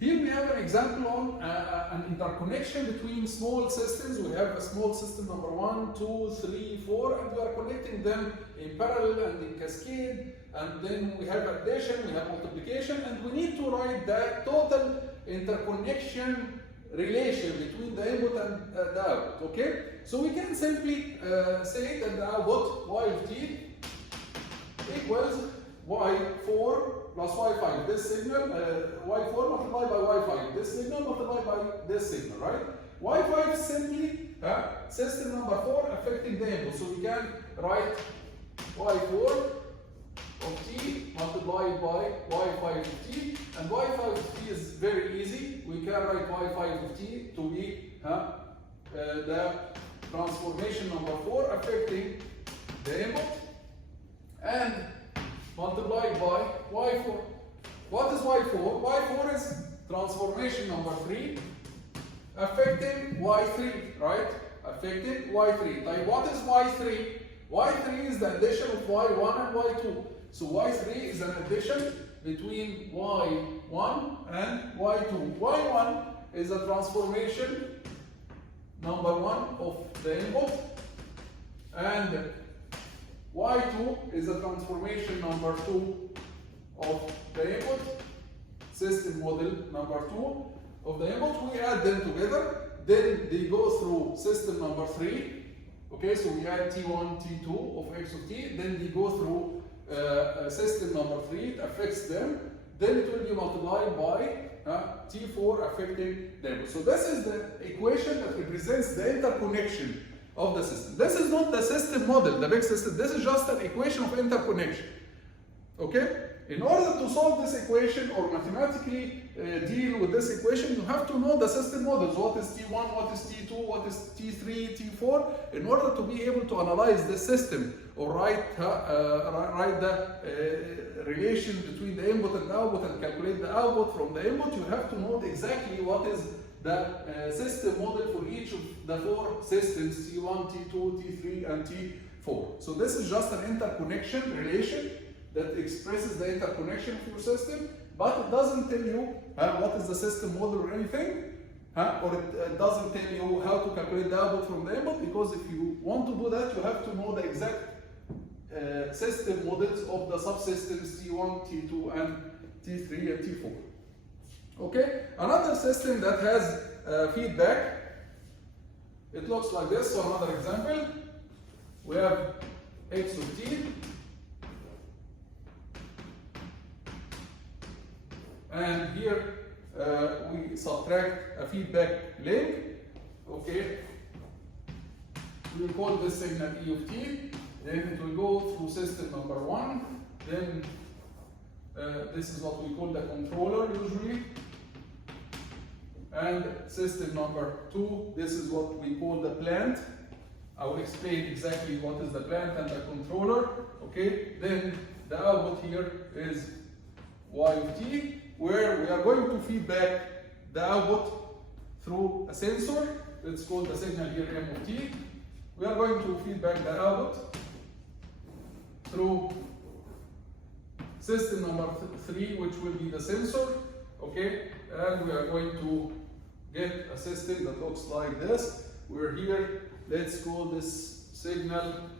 Here we have an example on an interconnection between small systems. We have a small system number 1, 2, 3, 4, and we are connecting them in parallel and in cascade. And then we have addition, we have multiplication, and we need to write the total interconnection relation between the input and the output. Okay? So we can simply say that the output y of t equals y4 plus y5, this signal, y4 multiplied by y5, this signal multiplied by this signal, right? y5 simply system number 4 affecting the input. So we can write y4 of t multiplied by y5 of t, and y5 of t is very easy. We can write y5 of t to be the transformation number 4 affecting the input, and multiplied by y4. What is y4? y4 is transformation number 3 affecting y3, right? Affecting y3. Like, what is y3? y3 is the addition of y1 and y2. So y3 is an addition between y1 and y2. y1 is a transformation number 1 of the input, and y2 is a transformation number 2 of the input, system model number 2 of the input. We add them together, then they go through system number 3. Okay, so we add t1, t2 of x of t, then they go through system number 3, it affects them, then it will be multiplied by t4 affecting them. So this is the equation that represents the interconnection of the system. This is not the system model, the big system. This is just an equation of interconnection. Okay? In order to solve this equation or mathematically deal with this equation, you have to know the system models. What is T1, what is T2, what is T3, T4, in order to be able to analyze the system or write the relation between the input and the output and calculate the output from the input. You have to know exactly what is the system model for each of the 4 systems, T1, T2, T3, and T4. So this is just an interconnection relation that expresses the interconnection of your system, but it doesn't tell you what is the system model or anything, or it doesn't tell you how to calculate the output from the input, because if you want to do that, you have to know the exact system models of the subsystems T1, T2, and T3, and T4. Okay, another system that has feedback, it looks like this. So another example, we have x of t, and here we subtract a feedback link. Okay, we will call this signal E of t, then it will go through system number 1, then this is what we call the controller usually, and system number 2, this is what we call the plant. I will explain exactly what is the plant and the controller. Okay, then the output here is y of t, where we are going to feed back the output through a sensor. Let's call the signal here m of t. We are going to feed back the output through system number 3, which will be the sensor. Okay, and we are going to get a system that looks like this. We're here, let's call this signal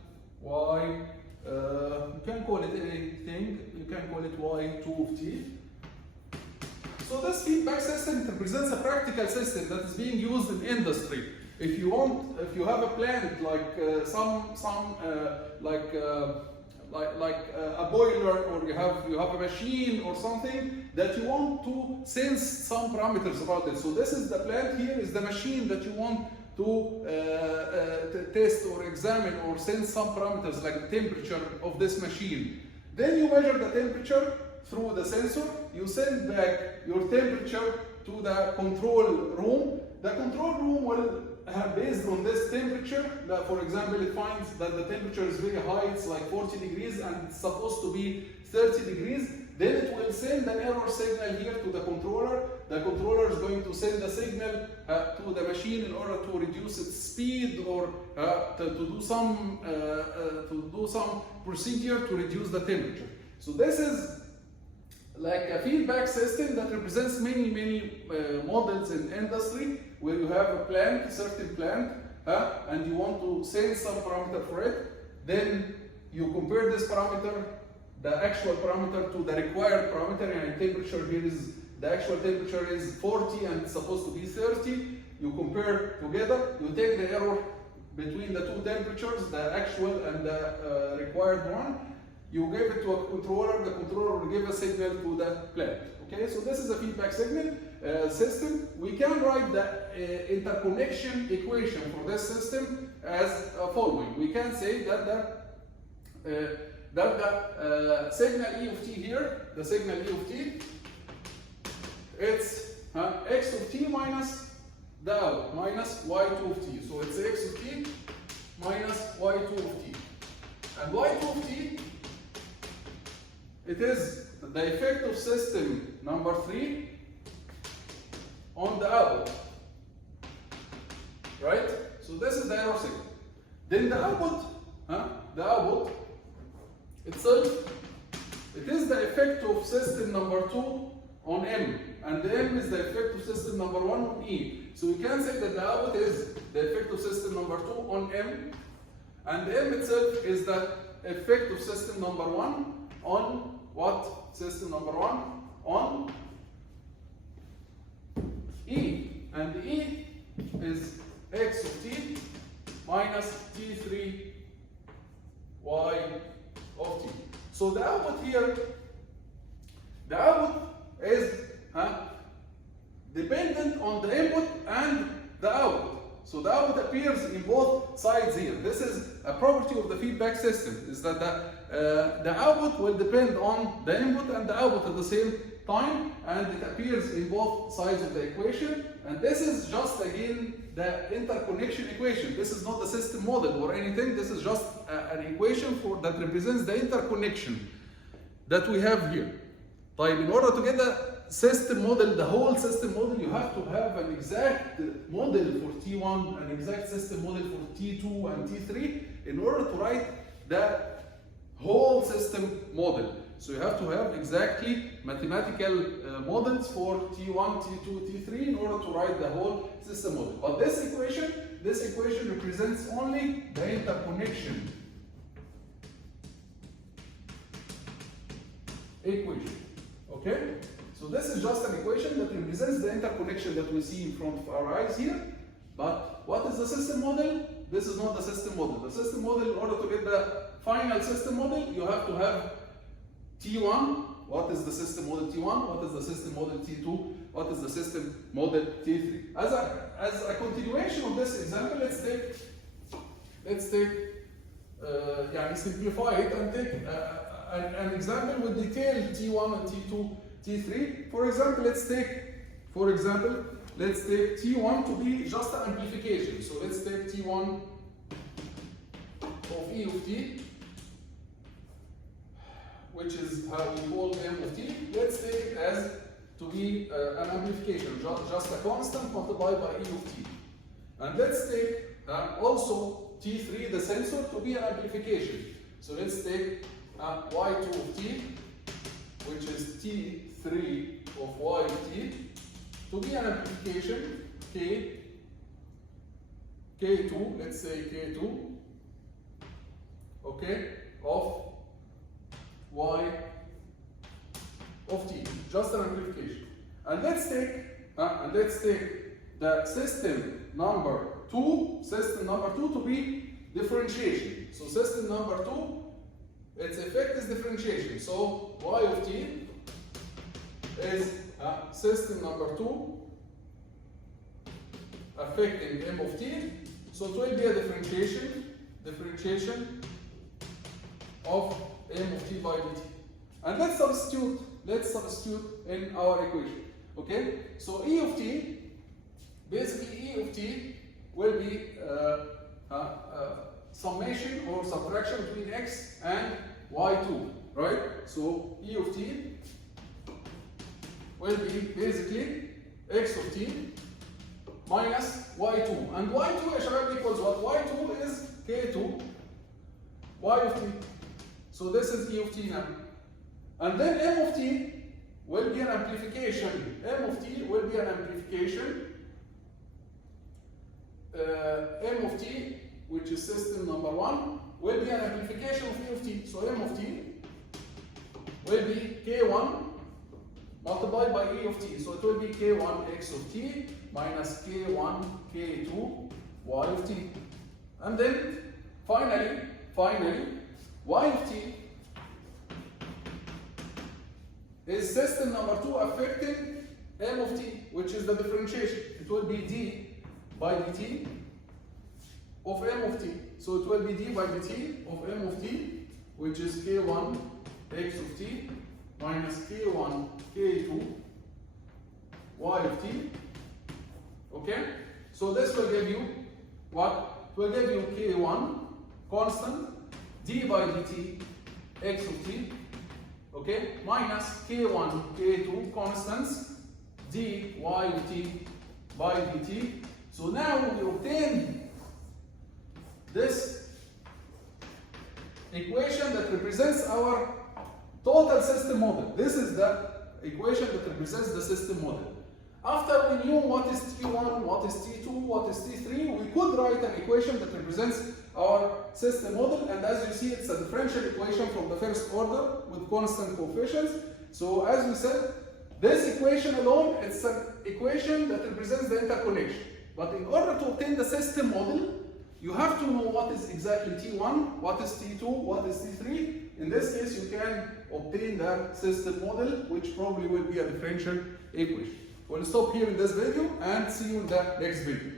y, you can call it anything, you can call it y2 of t. So this feedback system represents a practical system that is being used in industry. If you have a plant like a boiler, or you have a machine or something that you want to sense some parameters about it. So this is the plant, here is the machine that you want to test or examine or sense some parameters like the temperature of this machine. Then you measure the temperature through the sensor, you send back your temperature to the control room. The control room will, based on this temperature, for example, it finds that the temperature is very high, it's like 40 degrees and it's supposed to be 30 degrees, then it will send an error signal here to the controller. The controller is going to send the signal to the machine in order to reduce its speed, or to do some procedure to reduce the temperature. So this is like a feedback system that represents many models in industry, where you have a plant, a certain plant, and you want to sense some parameter for it. Then you compare this parameter, the actual parameter, to the required parameter. And temperature here is, the actual temperature is 40 and it's supposed to be 30. You compare together, you take the error between the two temperatures, the actual and the required one. You give it to a controller, the controller will give a signal to the plant. Okay, so this is a feedback signal system. We can write the interconnection equation for this system as following. We can say that the signal E of t here, the signal E of t, it's x of t minus the out minus y2 of t. So it's x of t minus y2 of t. And y2 of t, it is the effect of system number 3 on the output, right? So this is the error signal. Then the output itself, it is the effect of system number 2 on M, and the M is the effect of system number 1 on E. So we can say that the output is the effect of system number 2 on M, and the M itself is the effect of system number 1 on what? System number 1 on E, and the E is x of t minus t3 y of t. So the output here, the output is dependent on the input and the output. So the output appears in both sides here. This is a property of the feedback system, is that the output will depend on the input and the output at the same time, and it appears in both sides of the equation. And this is just, again, the interconnection equation. This is not the system model or anything. This is just an equation that represents the interconnection that we have here. In order to get the system model, the whole system model, you have to have an exact model for T1, an exact system model for T2 and T3 in order to write the whole system model. So you have to have exactly mathematical models for T1, T2, T3 in order to write the whole system model. But this equation represents only the interconnection equation. Okay? So this is just an equation that represents the interconnection that we see in front of our eyes here. But what is the system model? This is not the system model. The system model, in order to get the final system model, you have to have T1. What is the system model T1? What is the system model T2? What is the system model T3? As a continuation of this example, let's simplify it and take an example with detailed T1 and T2, T3. For example, let's take T1 to be just an amplification. So let's take T1 of E of t, which is how we call M of t. Let's take it as to be an amplification, just a constant multiplied by E of t. And let's take also T3, the sensor, to be an amplification. So let's take Y2 of t, which is T3 of Y of t, to be an amplification, K2, let's say K2, okay, of Y of t, just an amplification. And let's take the system number 2 to be differentiation. So system number 2, its effect is differentiation. So Y of t is system number 2 affecting M of t. So it will be a differentiation of M of t by dt. And let's substitute in our equation. Okay? So E of t, basically E of t will be summation or subtraction between x and y2, right? So E of t will be basically x of t minus y2. And y2 equals what? y2 is k2 y of t. So this is E of t now. And then M of t will be an amplification. M of t will be an amplification. M of t, which is system number 1, will be an amplification of E of t. So M of t will be K1 multiplied by E of t. So it will be K1 x of t minus K1 K2 y of t. And then finally, y of t is system number 2 affecting M of t, which is the differentiation. It will be d by dt of M of t. So it will be d by dt of M of t, which is K1 x of t minus K1 K2 y of t. Okay? So this will give you what? It will give you K1 constant d by dt x of t, okay, minus K1 K2 constants dy of t by dt. So now we obtain this equation that represents our total system model. This is the equation that represents the system model. After we knew what is T1, what is T2, what is T3, we could write an equation that represents our system model, and as you see, it's a differential equation from the first order with constant coefficients. So as we said, this equation alone, it's an equation that represents the interconnection. But in order to obtain the system model, you have to know what is exactly T1, what is T2, what is T3. In this case, you can obtain the system model, which probably will be a differential equation. We'll stop here in this video and see you in the next video.